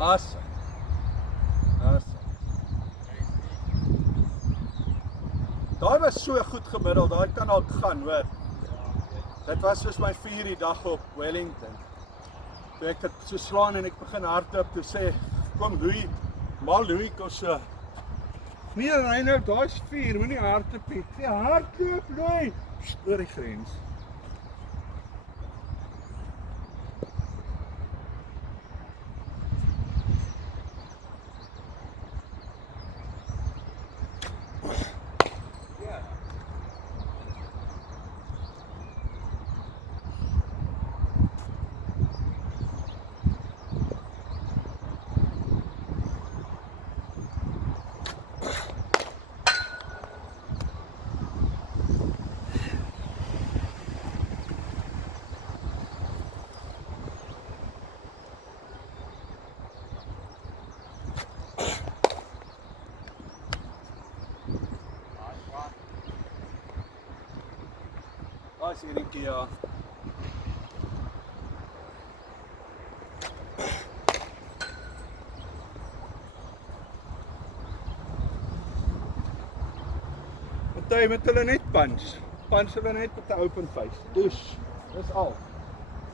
As. Daai was so goed gemiddeld, daai kan al gaan, hoor. Dit was soos my 4 die dag op Wellington. Toe ek het so slaan en ek begin hardloop, toe sê, kom Louis, mal Louis, kom so. Nee, Reinhard, daai is 4, moenie hardloop nie. Sê, hardloop, Louis, oor die grens. Daai is hierdie ja. Party met hulle net punch hulle net met 'n open face. Dus, dis al.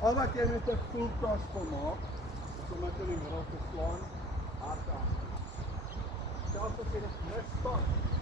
Al wat jy met 'n full toss wil maak, is om dit in die middel te slaan, hard aan. Selfs as jy dit mis staan.